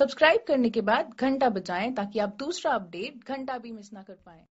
Subscribe करने के बाद घंटा बजाएं ताकि आप दूसरा अपडेट घंटा भी मिस ना कर पाएं।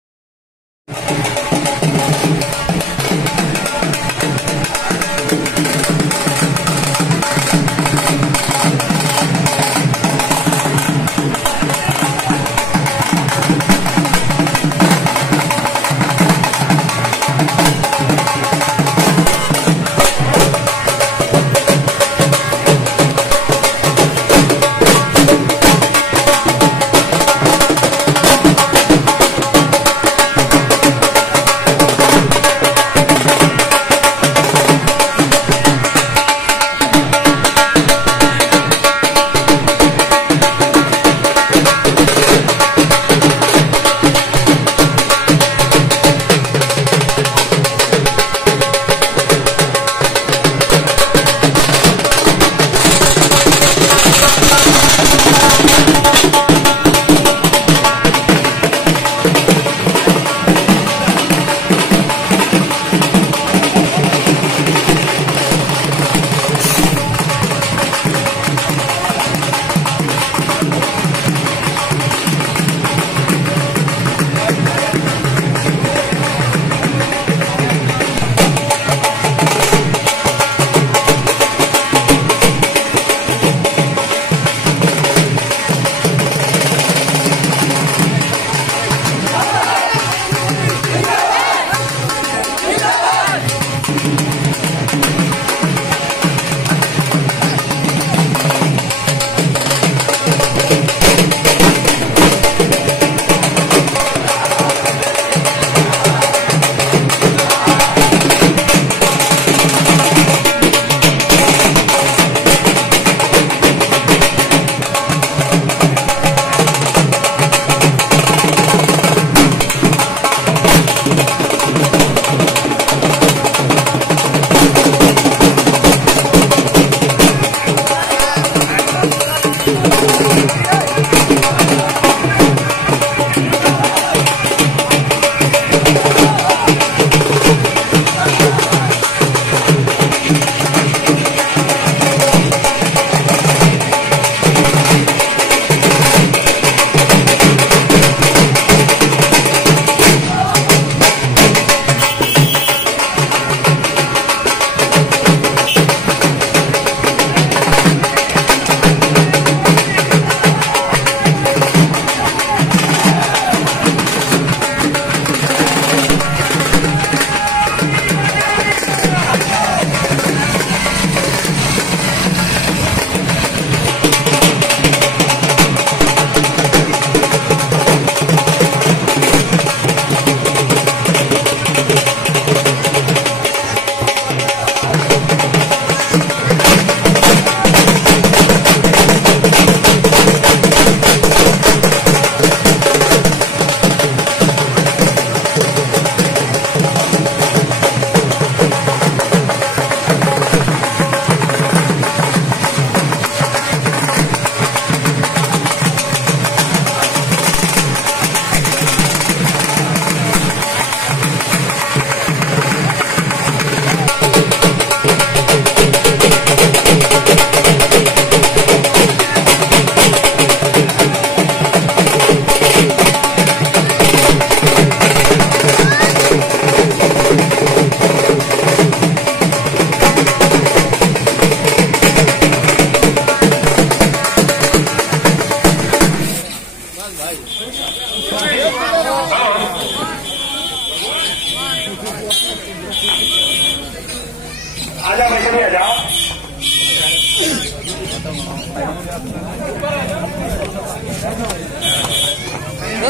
आजा मछली आजा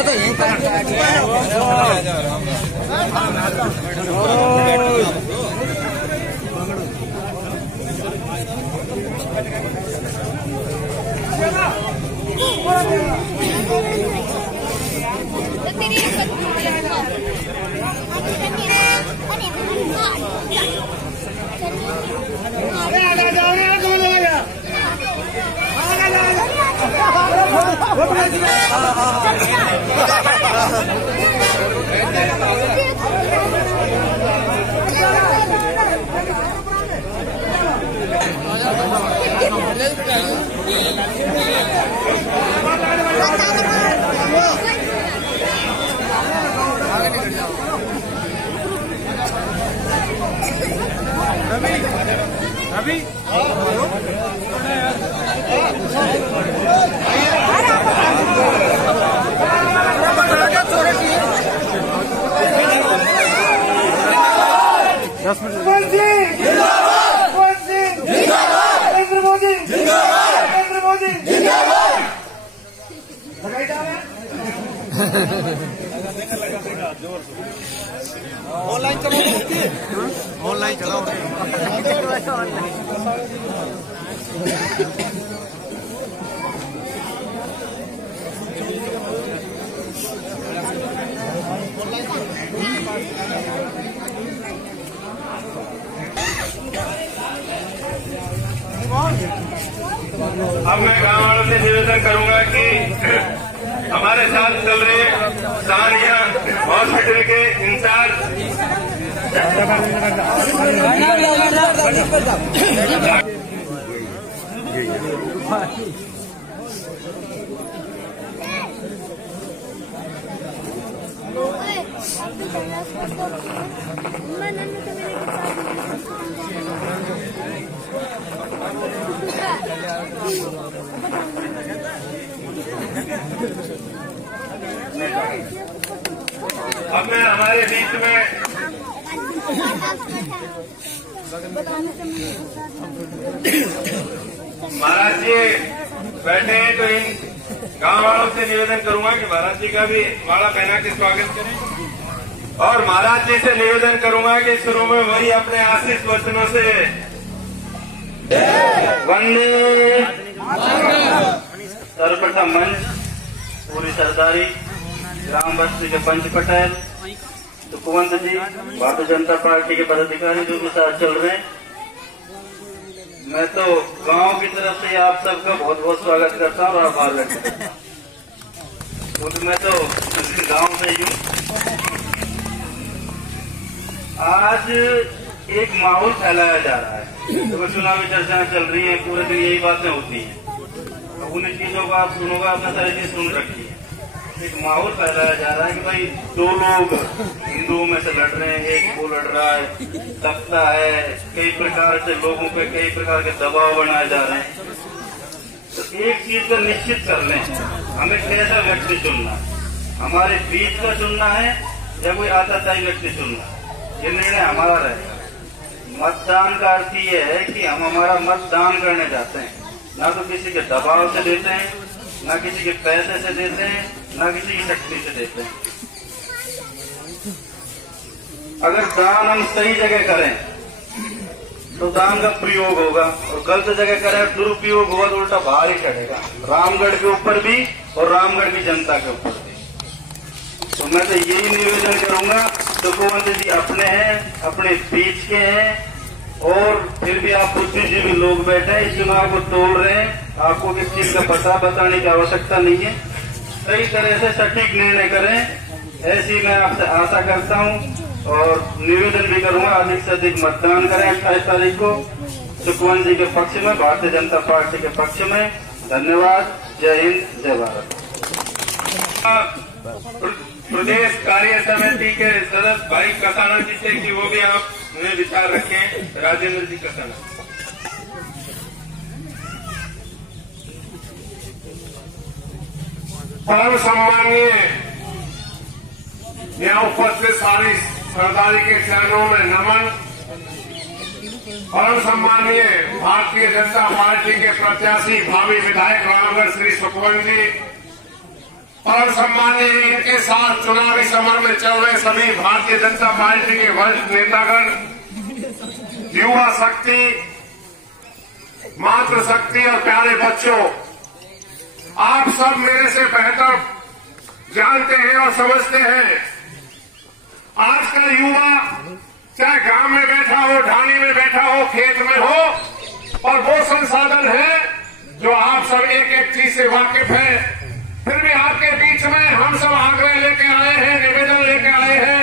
तो यहीं पर आजा नरेंद्र मोदी नरेंद्र मोदी ऑनलाइन चलाओ, ऑनलाइन चलाओ। अब मैं गाँव वालों से निवेदन करूंगा कि हमारे साथ चल रहे सानिया हॉस्पिटल के इंचार्ज अब मैं हमारे बीच में महाराज जी बैठे हैं तो इन गांव वालों से निवेदन करूंगा कि महाराज जी का भी माला पहना के स्वागत करें और महाराज जी से निवेदन करूंगा कि शुरू में वही अपने आशीष वचनों से वंदे सर्वप्रथम मंच पूरी सरदारी ग्राम बस्ती के पंच पटेल सुखवंत जी भारतीय जनता पार्टी के पदाधिकारी जो भी साथ चल रहे हैं। मैं तो गांव की तरफ से आप सबका बहुत बहुत स्वागत करता हूँ और आभार व्यक्त करता हूँ क्योंकि मैं तो गांव से ही हूँ। आज एक माहौल फैलाया जा रहा है तो चुनावी चर्चाएं चल रही है, पूरे दिन यही बातें होती हैं। उन चीजों को आप सुनोगे, आपने सारी चीज सुन रखी है। एक माहौल फैलाया जा रहा है कि भाई दो लोग हिंदुओं में से लड़ रहे हैं, एक वो लड़ रहा है, तख्ता है, कई प्रकार से लोगों पे कई प्रकार के दबाव बनाए जा रहे हैं। तो एक चीज को निश्चित कर लें, हमें कैसा व्यक्ति चुनना है, हमारे बीच का चुनना है या कोई आताताई व्यक्ति चुनना है, ये निर्णय हमारा रहेगा। मतदान का अर्थ ये है कि हम हमारा मतदान करने जाते हैं, ना तो किसी के दबाव से देते हैं, ना किसी के पैसे से देते हैं, ना किसी की शक्ति से देते हैं। अगर दान हम सही जगह करें तो दान का प्रयोग होगा और गलत जगह करें दुरुपयोग होगा तो उल्टा भारी चढ़ेगा, रामगढ़ के ऊपर भी और रामगढ़ की जनता के ऊपर भी। तो मैं तो यही निवेदन करूंगा, सुखवंत जी अपने हैं, अपने बीच के हैं और फिर भी आप बुद्धिजीवी लोग बैठे हैं, इस चुनाव को तोड़ रहे हैं, आपको किस चीज का पता बताने की आवश्यकता नहीं है। सही तरह से सटीक निर्णय करें, ऐसी मैं आपसे आशा करता हूं और निवेदन भी करूंगा अधिक से अधिक मतदान करें 28 तारीख को सुखवंत जी के पक्ष में, भारतीय जनता पार्टी के पक्ष में। धन्यवाद। जय हिंद, जय भारत। प्रदेश कार्य समिति के सदस्य भाई कसाना जी से कि वो भी आप उन्हें विचार रखें। राजेंद्र जी कसाना। परम सम्मानीय यहाँ उपस्थित सारी सरदारी के चरणों में नमन। परम सम्मानीय भारतीय जनता पार्टी के प्रत्याशी भावी विधायक रामगढ़ श्री सुखवंत जी, परम सम्मानीय इनके साथ चुनावी समर में चल रहे सभी भारतीय जनता पार्टी के वरिष्ठ नेतागण, युवा शक्ति, मातृशक्ति और प्यारे बच्चों, आप सब मेरे से बेहतर जानते हैं और समझते हैं आज का युवा चाहे गांव में बैठा हो, ढाणी में बैठा हो, खेत में हो, और वो संसाधन है जो आप सब एक एक चीज से वाकिफ है। फिर भी आपके बीच में हम सब आग्रह लेके आए हैं, निवेदन लेके आए हैं,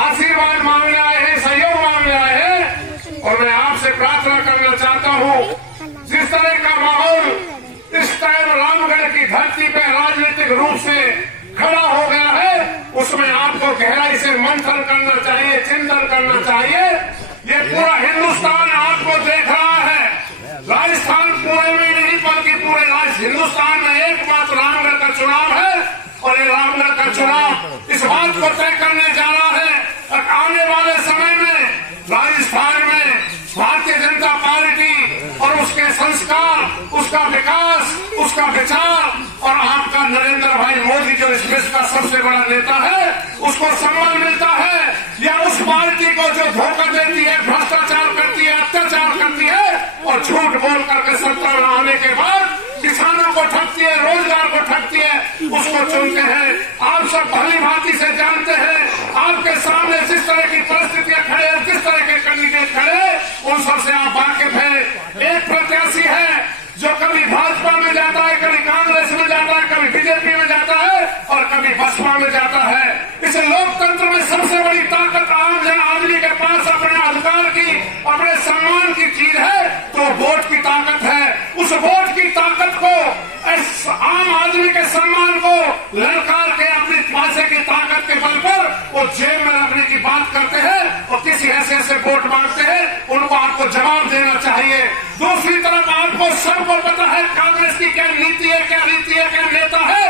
आशीर्वाद मांगने आए हैं, सहयोग मांगने आए हैं और मैं आपसे प्रार्थना करना चाहता हूं, जिस तरह का माहौल इस टाइम रामगढ़ की धरती पे राजनीतिक रूप से खड़ा हो गया है, उसमें आपको गहराई से मंथन करना चाहिए, चिंतन करना चाहिए। ये पूरा हिंदुस्तान आपको देख रहा हिंदुस्तान में एकमात्र रामगढ़ का चुनाव है और ये रामगढ़ का चुनाव इस बात को तय करने जा रहा है कि आने वाले समय में राजस्थान में भारतीय जनता पार्टी और उसके संस्कार, उसका विकास, उसका विचार और आपका नरेंद्र भाई मोदी जो इस देश का सबसे बड़ा नेता है उसको सम्मान मिलता है, या उस पार्टी को जो धोखा देती है, भ्रष्टाचार करती है, अत्याचार करती है और झूठ बोल करके सत्ता में आने के बाद किसानों को ठगती है, रोजगार को ठगती है, उसको चुनते हैं। आप सब भली भांति से जानते हैं, आपके सामने जिस तरह की परिस्थितियां खड़े हैं, जिस तरह के कैंडिडेट खड़े, उन सबसे आप वाकिफ हैं। एक प्रत्याशी है जो कभी भाजपा में जाता है, कभी कांग्रेस में जाता है, कभी बीजेपी में जाता है और कभी बसपा में जाता है। इस लोकतंत्र में सबसे बड़ी ताकत आम जन आदमी के पास अपने अधिकार की, अपने सम्मान की चीज है तो वोट की ताकत है। उस वोट की ताकत को, इस आम आदमी के सम्मान को ललकार के अपनी पैसे की ताकत के बल पर वो जेब में रखने की बात करते हैं और किसी ऐसे से वोट मांगते हैं, उनको आपको जवाब देना चाहिए। दूसरी तरफ आपको सबको पता है कांग्रेस की क्या नीति है, क्या रीति है, क्या नेता है।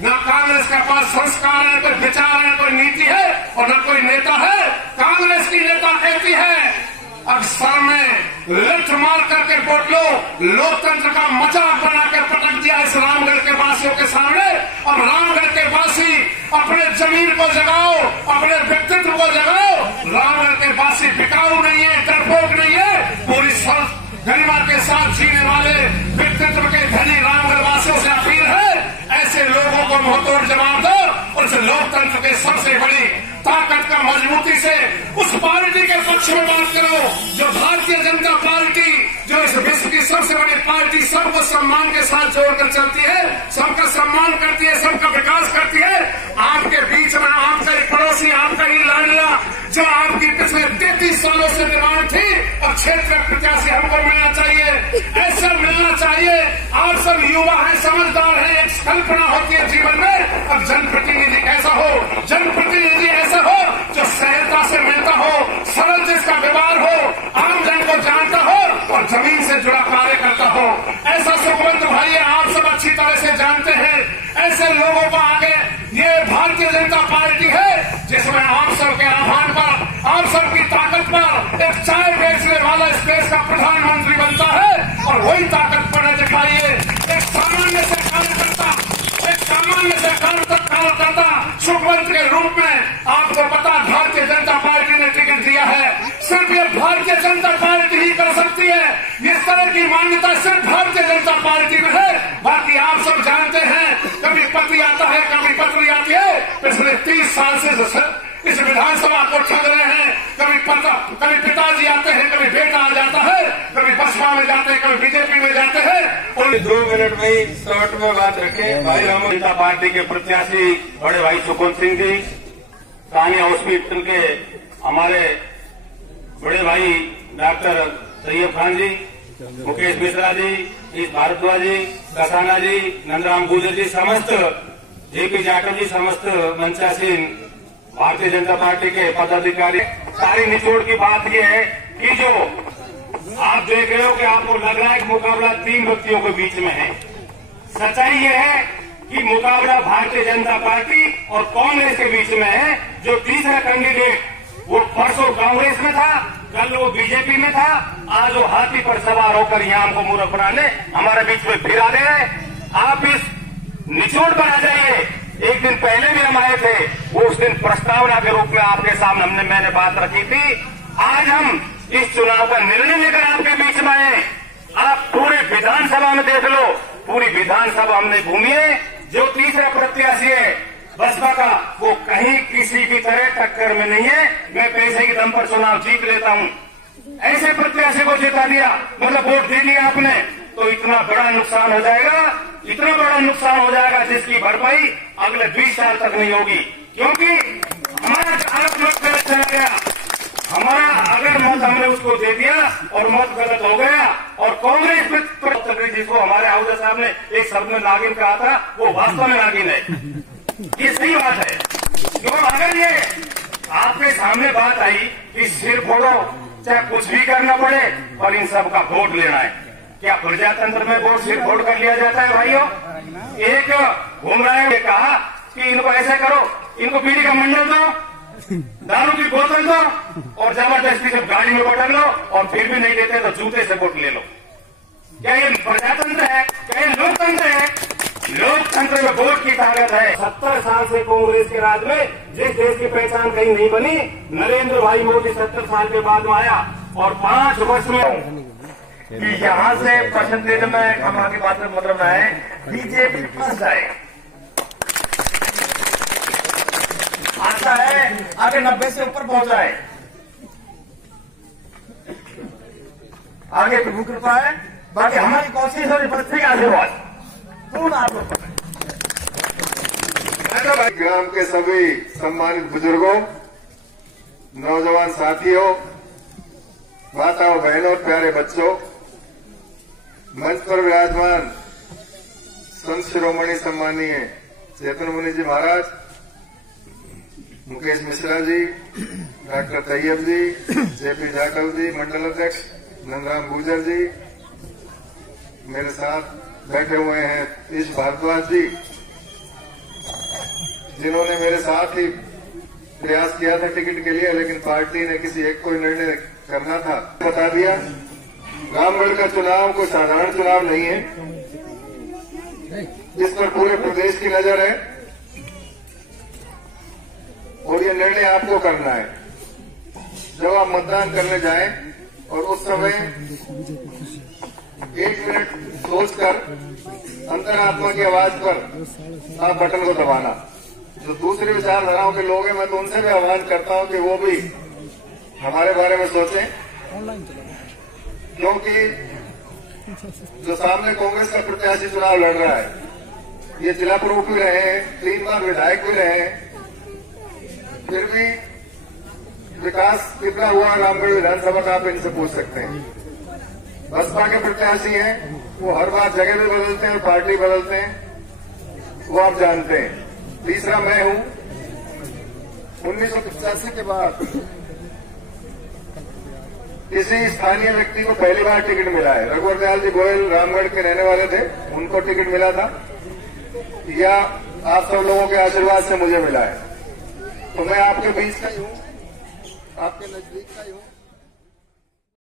न कांग्रेस के पास संस्कार है, कोई विचार है, कोई नीति है और न कोई नेता है। कांग्रेस की नेता कहती है अक्सर में लिफ्ट मार करके वोट लो, लोकतंत्र का मजाक बनाकर पटक दिया इस रामगढ़ के वासियों के सामने। अब रामगढ़ के वासी अपने जमीन को जगाओ, अपने व्यक्तित्व को जगाओ। रामगढ़ के वासी बिकाऊ नहीं है, डरपोक नहीं है, पूरी गरिमा के साथ जीने वाले व्यक्तित्व के धनी रामगढ़ वासियों से अपील है ऐसे लोगों को मुंहतोड़ जवाब दो और इस लोकतंत्र के सबसे बड़ी ताकत का मजबूती से उस पार्टी के पक्ष में बात करो जो भारतीय जनता पार्टी, जो इस विश्व की सबसे बड़ी पार्टी, सबको सम्मान के साथ जोड़कर चलती है, सबका सम्मान करती है, सबका विकास करती है। आपके बीच में आपका एक पड़ोसी, आपका ही लाडला जो आपकी पिछले 33 सालों से निर्माण थी, अब क्षेत्र प्रत्याशी हमको मिलना चाहिए, ऐसा मिलना चाहिए। आप सब युवा हैं, समझदार हैं, एक कल्पना होती है जीवन में। अब जनप्रतिनिधि कैसा हो, जनप्रतिनिधि ऐसा हो जो सहजता से मिलता हो, सरल जिसका व्यवहार हो, आम जन को जानता हो और जमीन से जुड़ा कार्य करता हो। ऐसा सुखवंत भाई आप सब अच्छी तरह से जानते हैं। ऐसे लोगों को आगे ये भारतीय जनता पार्टी है जिसमें आप सबके आह्वान पर, आप सबकी ताकत पर एक चाय बेचने वाला इस देश का प्रधानमंत्री बनता है और वही ताकत पर दिखाइए। एक सामान्य से कार्यकर्ता, एक सामान्य से कार्यकर्ता सुखवंत के रूप में आपको पता भारतीय जनता पार्टी ने टिकट दिया है। सिर्फ ये भारतीय जनता पार्टी ही कर सकती है, इस तरह की मान्यता सिर्फ भारतीय जनता पार्टी में है। बाकी आप सब जानते हैं कभी पति आता है, कभी पत्नी आती है। पिछले 30 साल से इस विधानसभा को ठग रहे हैं। कभी पिताजी आते हैं, कभी बेटा आ जाता है, कभी बसपा में जाते हैं, कभी बीजेपी में जाते हैं। 2 मिनट में ही शॉर्ट में बात रखें। भाई राष्ट्रीय जनता पार्टी के प्रत्याशी बड़े भाई सुखवंत सिंह जी, स्थानीय हॉस्पिटल के हमारे बड़े भाई डॉक्टर तैयब खान जी, मुकेश मिश्रा जी, ईश भारद्वाज जी, कसाना जी, नंदराम गुजर जी, समस्त जेपी जाटव जी, समस्त मंचासीन भारतीय जनता पार्टी के पदाधिकारी। सारी निचोड़ की बात यह है कि जो आप देख रहे हो कि आपको लग रहा है कि मुकाबला 3 व्यक्तियों के बीच में है। सच्चाई यह है कि मुकाबला भारतीय जनता पार्टी और कांग्रेस के बीच में है। जो तीसरा कैंडिडेट वो परसों कांग्रेस में था, कल वो बीजेपी में था, आज वो हाथी पर सवार होकर यहाँ हमको मूर्ख बनाने हमारे बीच में फिर आ गए हैं। आप इस निचोड़ पर आ जाइए। एक दिन पहले भी हम आए थे, वो उस दिन प्रस्तावना के रूप में आपके सामने मैंने बात रखी थी। आज हम इस चुनाव का निर्णय लेकर आपके बीच में आए। आप पूरे विधानसभा में देख लो, पूरी विधानसभा हमने घूमी है। जो तीसरा प्रत्याशी है बसपा का, वो कहीं किसी भी तरह टक्कर में नहीं है। मैं पैसे के दम पर चुनाव जीत लेता हूं, ऐसे प्रत्याशी को जिता दिया, मतलब वोट दे लिया आपने, तो इतना बड़ा नुकसान हो जाएगा, इतना बड़ा नुकसान हो जाएगा जिसकी भरपाई अगले 20 साल तक नहीं होगी। क्योंकि हमारा भारत मत गलत चला गया, हमारा अगर मत हमने उसको दे दिया और मत गलत हो गया। और कांग्रेस जिसको हमारे आहूजा साहब ने एक शब्द में नागिन कहा था, वो वास्तव में नागिन है। ये सही बात है। क्यों? अगर ये आपके सामने बात आई कि सिर फोड़ो, चाहे कुछ भी करना पड़े, पर इन सब का वोट लेना है, क्या प्रजातंत्र में वोट सिर्फ वोट कर लिया जाता है भाइयों? एक घूम रहा है, कहा कि इनको ऐसे करो, इनको बीड़ी का मंडल दो, दारू की बोतल दो और जबरदस्ती से गाड़ी में बैठा लो और फिर भी नहीं देते तो जूते से वोट ले लो। क्या ये प्रजातंत्र है? क्या ये लोकतंत्र है? लोकतंत्र में वोट की ताकत है। 70 साल से कांग्रेस के राज में जिस देश की पहचान कहीं नहीं बनी, नरेंद्र भाई मोदी 70 साल के बाद में आया और 5 वर्ष में कि यहाँ से परसेंटेज में हम आगे बात में मतलब ना है, बीजेपी फंस जाए। आशा है आगे 90 से ऊपर पहुंच जाए। आगे प्रभु कृपा है, बाकी हमारी कोशिश और परिस्थिति का आशीर्वाद पूर्ण आप लोग। ग्राम के सभी सम्मानित बुजुर्गों, नौजवान साथियों, माताओं, बहनों, प्यारे बच्चों, मंच पर विराजमान संत शिरोमणि सम्मानीय चेतन मुनि जी महाराज, मुकेश मिश्रा जी, डॉक्टर तैयब जी, जेपी जाटव जी, मंडल अध्यक्ष नंदराम गुर्जर जी, मेरे साथ बैठे हुए हैं ईश भारद्वाज जी, जिन्होंने मेरे साथ ही प्रयास किया था टिकट के लिए, लेकिन पार्टी ने किसी एक को निर्णय करना था, बता दिया। रामगढ़ का चुनाव कोई साधारण चुनाव नहीं है, इस पर पूरे प्रदेश की नजर है और ये निर्णय आपको करना है। जब आप मतदान करने जाएं और उस समय 1 मिनट सोचकर अंतरात्मा की आवाज पर आप बटन को दबाना। जो दूसरी विचारधाराओं के लोग हैं, मैं तो उनसे भी आह्वान करता हूं कि वो भी हमारे बारे में सोचें, क्योंकि जो सामने कांग्रेस का प्रत्याशी चुनाव लड़ रहा है, ये जिला प्रमुख भी रहे हैं, 3 बार विधायक भी रहे हैं, फिर भी विकास कितना हुआ रामगढ़ विधानसभा का आप इनसे पूछ सकते हैं। बसपा के प्रत्याशी हैं, वो हर बार जगह भी बदलते हैं और पार्टी बदलते हैं, वो आप जानते हैं। तीसरा मैं हूं, 1985 के बाद किसी स्थानीय व्यक्ति को पहली बार टिकट मिला है। रघुवर दयाल जी गोयल रामगढ़ के रहने वाले थे, उनको टिकट मिला था, या आप सब लोगों के आशीर्वाद से मुझे मिला है। तो मैं आपके बीच का ही हूं, आपके नजदीक का ही हूं।